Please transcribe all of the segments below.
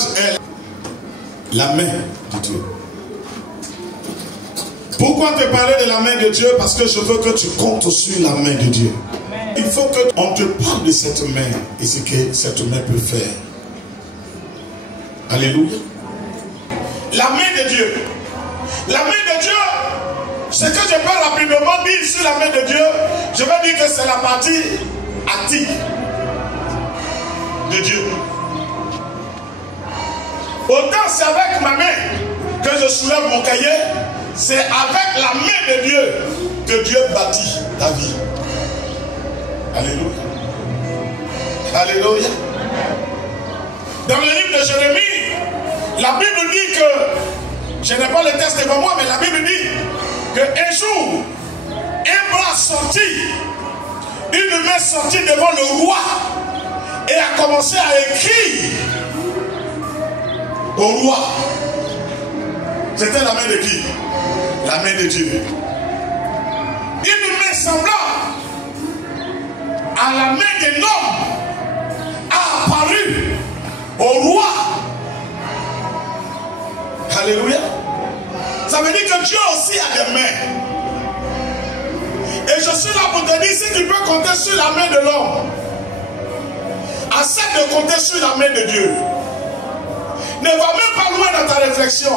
message est la main de Dieu. Pourquoi te parler de la main de Dieu? Parce que je veux que tu comptes sur la main de Dieu. Il faut qu'on te parle de cette main et ce que cette main peut faire. Alléluia. La main de Dieu. La main de Dieu, ce que je peux rapidement dire sur la main de Dieu, je vais dire que c'est la partie active de Dieu. Autant c'est avec ma main que je soulève mon cahier, c'est avec la main de Dieu que Dieu bâtit ta vie. Alléluia. Alléluia. Dans le livre de Jérémie, la Bible dit que, je n'ai pas le texte devant moi, mais la Bible dit qu'un jour, un bras sorti, une main sortie devant le roi et a commencé à écrire au roi. C'était la main de qui? La main de Dieu. Une main semblable à la main de l'homme a apparu au roi. Alléluia. Ça veut dire que Dieu aussi a des mains. Et je suis là pour te dire, si tu peux compter sur la main de l'homme, essaie de compter sur la main de Dieu. Ne va même pas loin dans ta réflexion.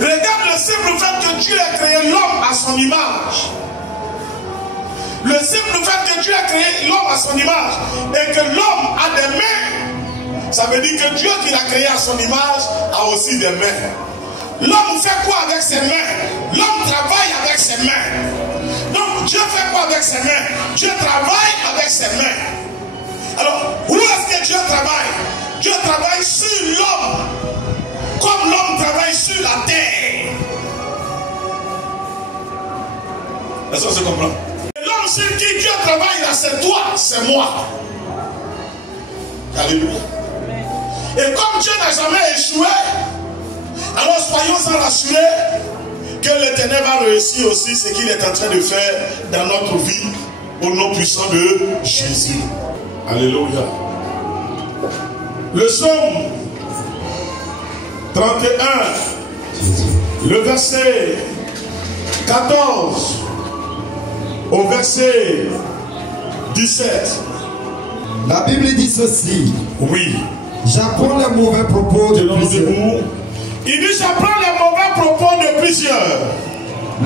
Regarde le simple fait que Dieu a créé l'homme à son image. Le simple fait que Dieu a créé l'homme à son image et que l'homme a des mains, ça veut dire que Dieu qui l'a créé à son image a aussi des mains. L'homme fait quoi avec ses mains? L'homme travaille avec ses mains. Donc Dieu fait quoi avec ses mains? Dieu travaille avec ses mains. Alors, où est-ce que Dieu travaille? Dieu travaille sur l'homme, comme l'homme travaille sur la terre. Est-ce que ça se comprend? L'homme sur qui Dieu travaille là, c'est toi, c'est moi. Alléluia. Et comme Dieu n'a jamais échoué, alors soyons rassurés que l'Éternel va réussir aussi ce qu'il est en train de faire dans notre vie au nom puissant de Jésus. Alléluia. Le psaume 31, le verset 14 au verset 17. La Bible dit ceci. Oui. J'apprends les mauvais propos de plusieurs. Il dit j'apprends les mauvais propos de plusieurs.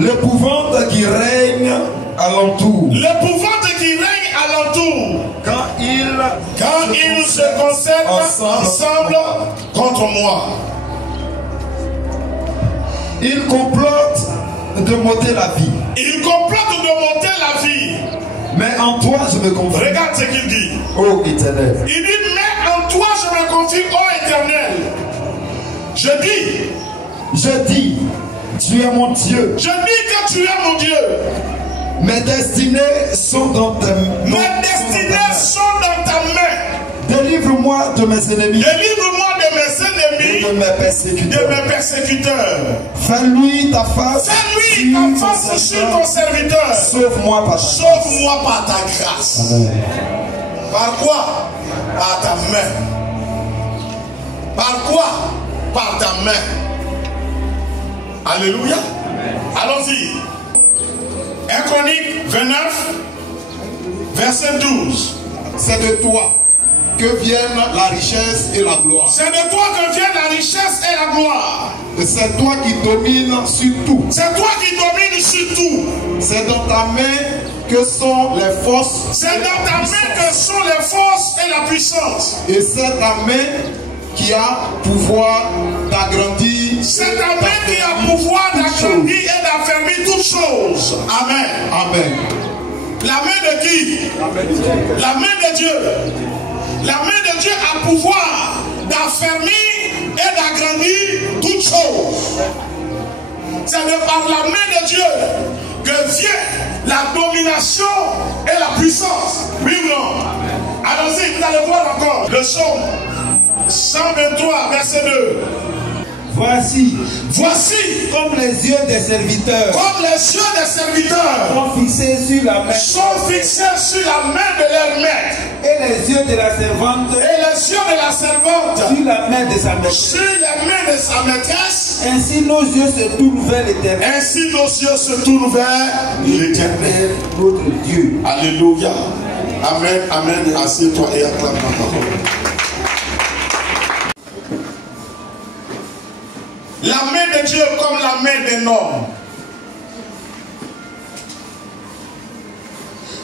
L'épouvante qui règne alentour. L'épouvante qui règne alentour. Quand ils se concertent ensemble contre moi. Ils complotent de m'ôter la vie. Ils complotent de m'ôter la vie. Mais en toi je me confie. Regarde ce qu'il dit. Ô Éternel. Il dit mais en toi je me confie, ô Éternel. Je dis, tu es mon Dieu. Je dis que tu es mon Dieu. Mes destinées sont dans ta main. Mes destinées sont dans ta main. Délivre-moi de mes ennemis. Délivre-moi de mes ennemis. Et de mes persécuteurs. De mes persécuteurs. Fais-lui ta face. Fais-lui ta face sur ton serviteur. Sauve-moi par ta grâce. Sauve-moi par ta grâce. Amen. Par quoi? Par ta main. Par quoi? Par ta main. Alléluia. Allons-y. 1 Chronique 29, verset 12. C'est de toi que viennent la richesse et la gloire. C'est de toi que vient la richesse et la gloire. Et c'est toi qui domines sur tout. C'est toi qui domines sur tout. C'est dans ta main que sont les forces. C'est dans ta main que sont les forces et la puissance. Et c'est ta main qui a pouvoir d'agrandir. C'est ta main qui a pouvoir d'agrandir et d'affermir toutes choses. Amen. Amen. La main de qui? La main de Dieu. La main de Dieu a pouvoir d'affermir et d'agrandir toutes choses. C'est de par la main de Dieu que vient la domination et la puissance. Oui ou non? Allons-y, vous allez voir encore. Le psaume 123, verset 2. Voici, comme les yeux des serviteurs, sont fixés sur la main sont fixés sur la main de leur maître. Et les yeux de la servante Et les yeux de la servante sur la main de sa maîtresse. sur la main de sa maîtresse. Ainsi nos yeux se tournent vers l'Éternel. Ainsi nos yeux se tournent vers l'Éternel. Notre Dieu. Alléluia. Amen, amen. Assieds-toi et acclame la parole. La main de Dieu comme la main d'un homme.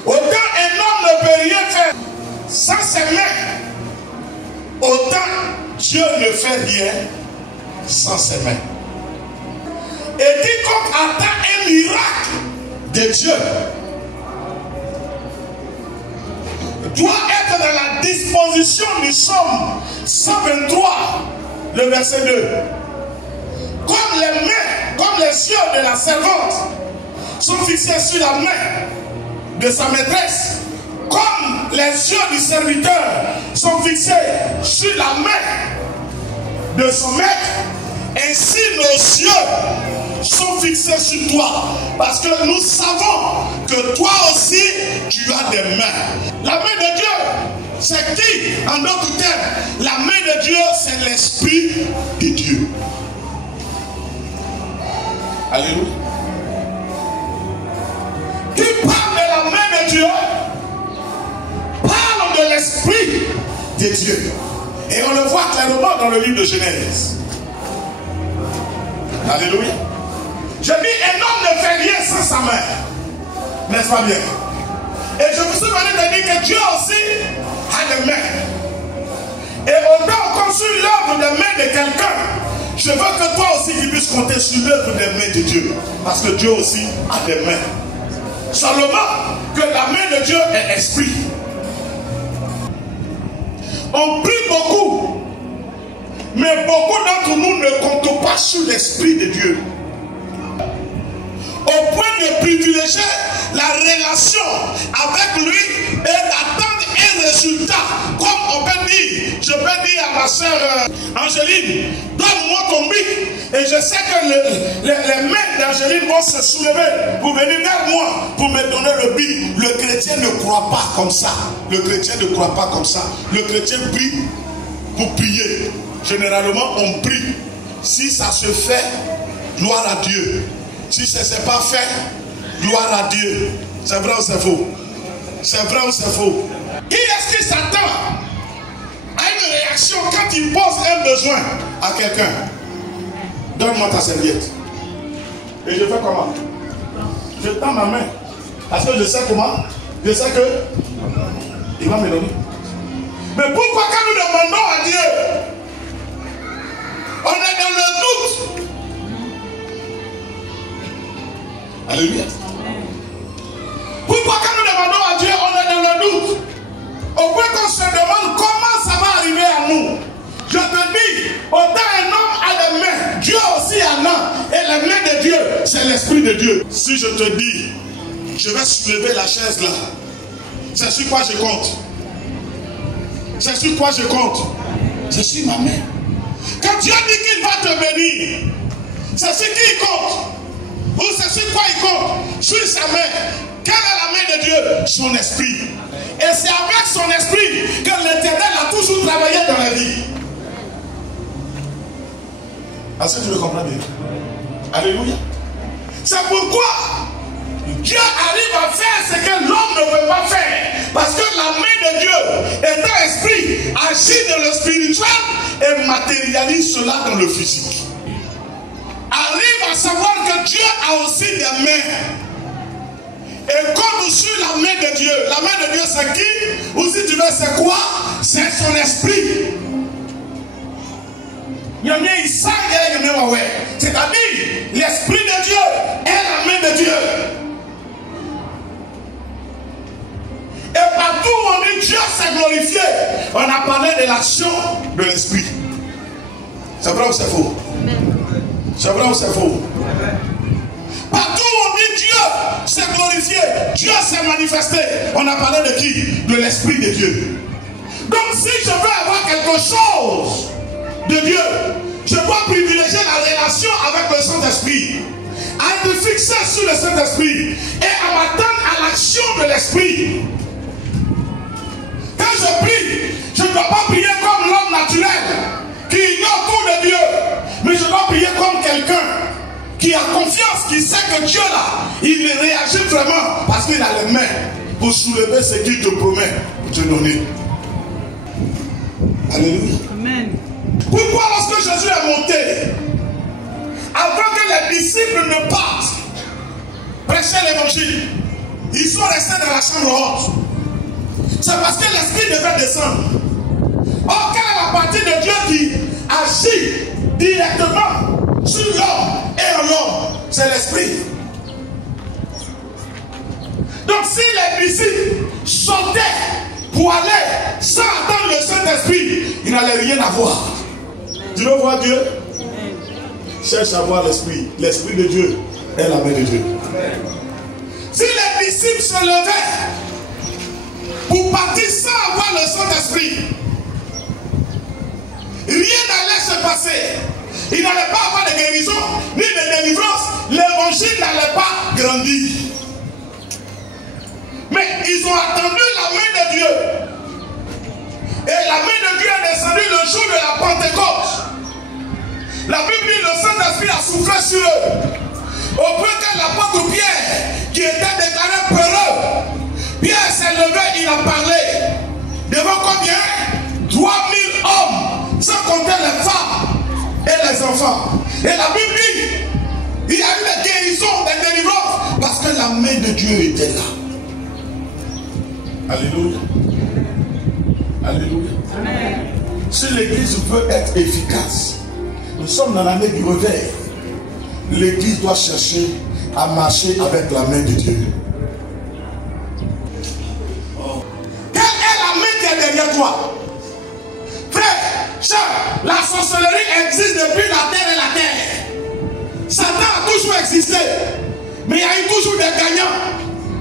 Autant un homme ne peut rien faire sans ses mains, autant Dieu ne fait rien sans ses mains. Et quiconque attend un miracle de Dieu doit être dans la disposition du psaume 123, le verset 2. Comme les mains, comme les yeux de la servante sont fixés sur la main de sa maîtresse, comme les yeux du serviteur sont fixés sur la main de son maître, ainsi nos yeux sont fixés sur toi, parce que nous savons que toi aussi tu as des mains. La main de Dieu, c'est qui? En d'autres termes, la main de Dieu, c'est l'Esprit de Dieu. Alléluia. Qui parle de la main de Dieu parle de l'Esprit de Dieu. Et on le voit clairement dans le livre de Genèse. Alléluia. Je dis, un homme ne fait rien sans sa main. N'est-ce pas bien? Et je vous suis venu de dire que Dieu aussi a des mains. Et autant on construit l'œuvre des mains de quelqu'un, je veux que toi aussi tu puisses compter sur l'œuvre des mains de Dieu. Parce que Dieu aussi a des mains. Seulement que la main de Dieu est esprit. On prie beaucoup, mais beaucoup d'entre nous ne comptent pas sur l'Esprit de Dieu. Au point de privilégier la relation avec lui et d'attendre un résultat. Comme on peut dire, je peux dire à ma soeur Angéline, donne-moi ton bic. Et je sais que les mains d'Angéline vont se soulever pour venir vers moi, pour me donner le bic. Le chrétien ne croit pas comme ça. Le chrétien ne croit pas comme ça. Le chrétien prie pour prier. Généralement, on prie. Si ça se fait, gloire à Dieu. Si ce n'est pas fait, gloire à Dieu. C'est vrai ou c'est faux? C'est vrai ou c'est faux? Qui est-ce qui s'attend à une réaction quand il pose un besoin à quelqu'un? Donne-moi ta serviette. Et je fais comment? Je tends ma main. Parce que je sais comment? Je sais que il va me donner. Mais pourquoi quand nous demandons à Dieu, on est dans le doute? Alléluia. Pourquoi quand nous demandons à Dieu, on est dans le doute? Au point qu'on se demande comment ça va arriver à nous. Je te dis, autant un homme a des mains, Dieu aussi en a. Et les mains de Dieu, c'est l'Esprit de Dieu. Si je te dis, je vais soulever la chaise là, c'est sur quoi je compte? C'est sur quoi je compte? C'est sur ma main. Quand Dieu dit qu'il va te bénir, c'est sur qui il compte? Ou c'est sur quoi il compte? Sur sa main. Quelle est la main de Dieu? Son esprit. Et c'est avec son esprit que l'Éternel a toujours travaillé dans la vie. Est-ce que tu le comprends bien? Alléluia. C'est pourquoi Dieu arrive à faire ce que l'homme ne peut pas faire. Parce que la main de Dieu, étant esprit, agit dans le spirituel et matérialise cela dans le physique. Arrive à savoir que Dieu a aussi des mains. Et comme sur la main de Dieu, la main de Dieu c'est qui? Ou si tu veux c'est quoi? C'est son esprit. C'est-à-dire l'esprit de Dieu est la main de Dieu. Et partout où on dit Dieu s'est glorifié, on a parlé de l'action de l'esprit. C'est vrai ou c'est faux? C'est vrai ou c'est faux? Partout où on dit Dieu s'est glorifié, Dieu s'est manifesté, on a parlé de qui? De l'Esprit de Dieu. Donc si je veux avoir quelque chose de Dieu, je dois privilégier la relation avec le Saint-Esprit, à être fixé sur le Saint-Esprit et à m'attendre à l'action de l'Esprit. Quand prie, je ne dois pas prier comme l'homme naturel qui ignore tout de Dieu, mais je dois prier comme quelqu'un qui a confiance, qui sait que Dieu là, il réagit vraiment parce qu'il a les mains pour soulever ce qu'il te promet de te donner. Alléluia. Amen. Pourquoi lorsque Jésus est monté, avant que les disciples ne partent prêcher l'évangile, ils sont restés dans la chambre haute? C'est parce que l'esprit devait descendre. Or, quelle est la partie de Dieu qui agit directement sur l'homme et en l'homme? C'est l'esprit. Donc si les disciples sautaient pour aller sans attendre le Saint-Esprit, ils n'allaient rien avoir. Tu veux voir Dieu? Cherche à voir l'Esprit. L'Esprit de Dieu est la main de Dieu. Si les disciples se levaient pour partir sans avoir le Saint-Esprit, rien n'allait se passer. Ils n'allaient pas avoir de guérison ni de délivrance. L'évangile n'allait pas grandir. Mais ils ont attendu la main de Dieu. Et la main de Dieu est descendue le jour de la Pentecôte. La Bible dit le Saint-Esprit a soufflé sur eux. Au point que l'apôtre Pierre, qui était déclaré peureux, Pierre s'est levé, il a parlé. Devant combien? 3000 hommes, sans compter les femmes et les enfants. Et la Bible dit, il y a eu des guérisons, des délivrances, parce que la main de Dieu était là. Alléluia. Alléluia. Amen. Si l'église veut être efficace, nous sommes dans l'année du réveil. L'église doit chercher à marcher avec la main de Dieu. Quelle est la main qui est derrière toi? Frère, cher, la sorcellerie existe depuis la terre et la terre. Satan a toujours existé. Mais il y a eu toujours des gagnants,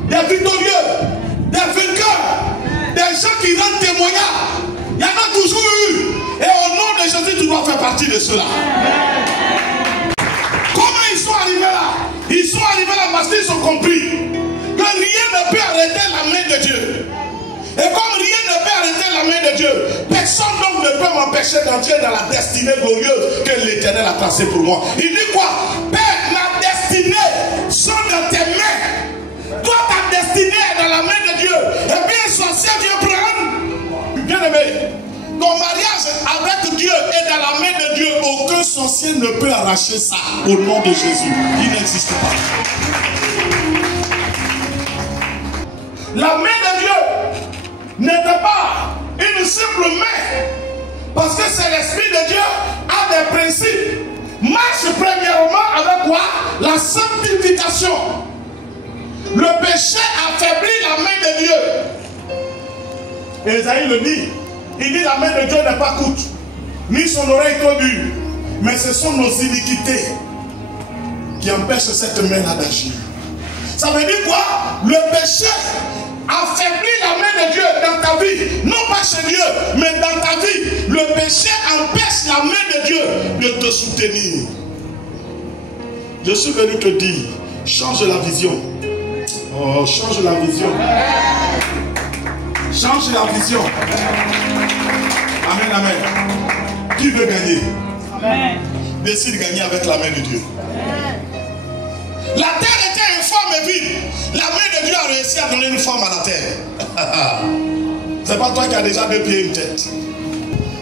des victorieux, des vainqueurs, des gens qui rendent témoignage. Il y en a toujours eu. Et au nom de Jésus, tu dois faire partie de cela. Comment ils sont arrivés là? Ils sont arrivés là parce qu'ils ont compris que rien ne peut arrêter la main de Dieu. Et comme rien ne peut arrêter la main de Dieu, personne donc ne peut m'empêcher d'entrer dans la destinée glorieuse que l'Éternel a tracée pour moi. Il dit quoi? Père, ma destinée sont dans tes mains. Toi, ta destinée est dans la main de Dieu. Et bien, sorcier vient prendre. Bien aimé, ton mariage avec Dieu est dans la main de Dieu. Aucun sorcier ne peut arracher ça au nom de Jésus. Il n'existe pas. La main de Dieu n'était pas une simple main. Parce que c'est l'Esprit de Dieu a des principes. Marche premièrement avec quoi? La sanctification. Le péché affaiblit la main de Dieu. Ésaïe le dit. Il dit la main de Dieu n'est pas courte, ni son oreille trop dure, mais ce sont nos iniquités qui empêchent cette main-là d'agir. Ça veut dire quoi? Le péché affaiblit la main de Dieu dans ta vie, non pas chez Dieu, mais dans ta vie. Le péché empêche la main de Dieu de te soutenir. Je suis venu te dire, change la vision. Oh, change la vision. Change la vision. Amen, amen. Qui veut gagner? Amen. Décide de gagner avec la main de Dieu. Amen. La terre était informe et vide. La main de Dieu a réussi à donner une forme à la terre. C'est pas toi qui as déjà 2 pieds et une tête.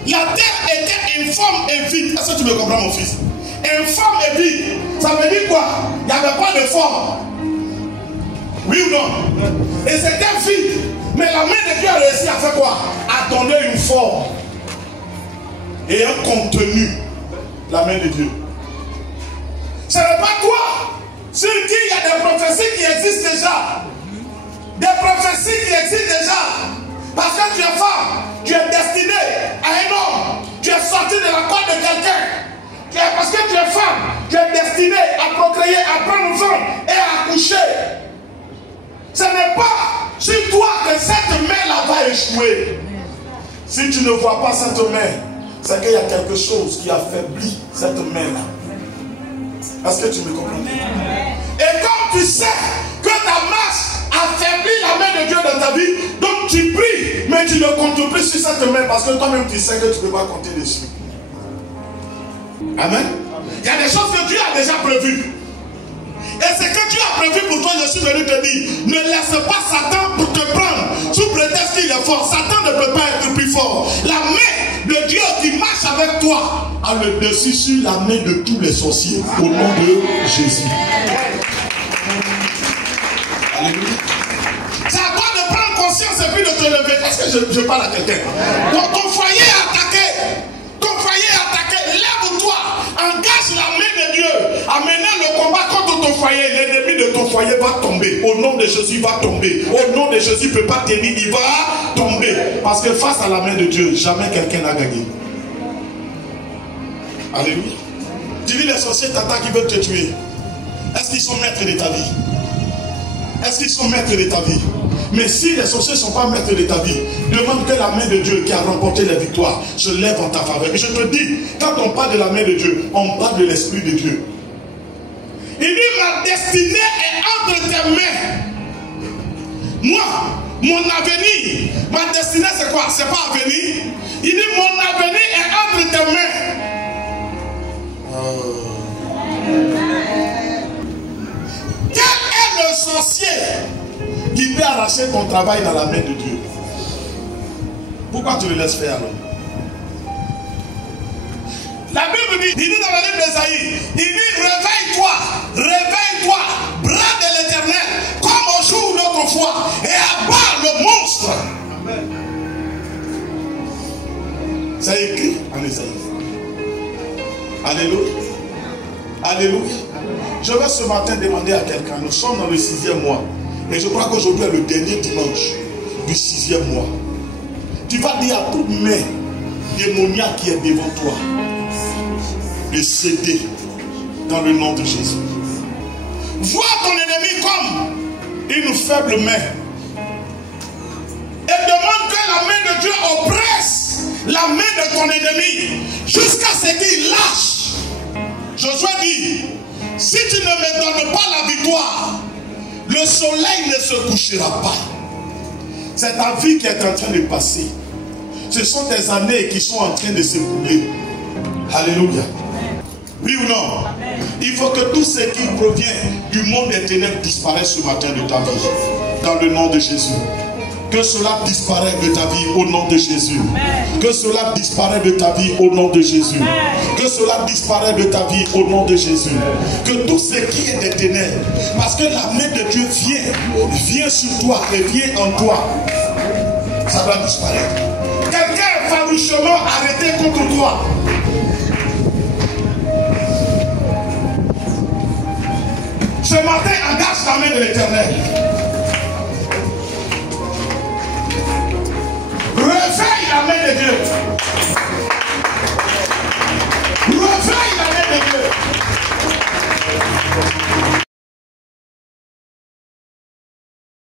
La terre était informe et vide. Est-ce que tu me comprends, mon fils? Informe et vide. Ça veut dire quoi? Il n'y avait pas de forme. Oui ou non? Et c'était vide. Mais la main de Dieu a réussi à faire quoi? À donner une forme et un contenu. La main de Dieu. Ce n'est pas toi sur qui il y a des prophéties qui existent déjà. Des prophéties qui existent déjà. Parce que tu es femme, tu es destiné à un homme. Tu es sorti de la côte de quelqu'un. Parce que tu es femme, tu es destiné à procréer, à prendre enfant et à accoucher. Ce n'est pas sur toi que cette main-là va échouer. Si tu ne vois pas cette main, c'est qu'il y a quelque chose qui affaiblit cette main-là. Est-ce que tu me comprends? Et comme tu sais que ta marche affaiblit la main de Dieu dans ta vie, donc tu Tu pries, mais tu ne comptes plus sur cette main parce que toi-même tu sais que tu ne peux pas compter dessus. Amen. Il y a des choses que Dieu a déjà prévues. Et ce que Dieu a prévu pour toi, je suis venu te dire, ne laisse pas Satan pour te prendre sous prétexte qu'il est fort. Satan ne peut pas être plus fort. La main de Dieu qui marche avec toi a le dessus sur la main de tous les sorciers au nom de Jésus. Alléluia. C'est à toi de prendre conscience et puis de te lever. Est-ce que je parle à quelqu'un? Ton foyer est attaqué. Ton foyer est attaqué. Lève-toi. Engage la main de Dieu. Amenez le combat contre ton foyer. L'ennemi de ton foyer va tomber. Au nom de Jésus, il va tomber. Au nom de Jésus, il ne peut pas tenir. Il va tomber. Parce que face à la main de Dieu, jamais quelqu'un n'a gagné. Alléluia. Tu dis les sorciers t'attaquent, ils veulent te tuer. Est-ce qu'ils sont maîtres de ta vie? Est-ce qu'ils sont maîtres de ta vie? Mais si les sorciers ne sont pas maîtres de ta vie, demande que la main de Dieu qui a remporté la victoire se lève en ta faveur. Et je te dis, quand on parle de la main de Dieu, on parle de l'Esprit de Dieu. Il dit, ma destinée est entre tes mains. Moi, mon avenir, ma destinée c'est quoi? C'est pas avenir. Il dit, mon avenir est entre tes mains. Quel est le sorcier qui peut arracher ton travail dans la main de Dieu? Pourquoi tu le laisses faire alors? La Bible dit, il dit dans la livre d'Ésaïe, il dit réveille-toi, bras de l'Éternel, comme au jour d'autrefois, et abat le monstre. Amen. C'est écrit en Ésaïe. Alléluia. Alléluia. Je vais ce matin demander à quelqu'un, nous sommes dans le 6e mois, et je crois qu'aujourd'hui est le dernier dimanche du 6e mois. Tu vas dire à toute main démoniaque qui est devant toi de céder dans le nom de Jésus. Vois ton ennemi comme une faible main et demande que la main de Dieu oppresse la main de ton ennemi jusqu'à ce qu'il lâche. Josué dit, si tu ne me donnes pas la victoire, le soleil ne se couchera pas. C'est ta vie qui est en train de passer. Ce sont des années qui sont en train de s'écouler. Alléluia. Oui ou non? Il faut que tout ce qui provient du monde des ténèbres disparaisse ce matin de ta vie. Dans le nom de Jésus. Que cela disparaisse de ta vie au nom de Jésus. Que cela disparaisse de ta vie au nom de Jésus. Que cela disparaisse de ta vie au nom de Jésus. Que tout ce qui est des ténèbres, parce que la main de Dieu vient sur toi et vient en toi, ça doit disparaître. Quelqu'un est farouchement arrêté contre toi. Ce matin, engage la main de l'Éternel.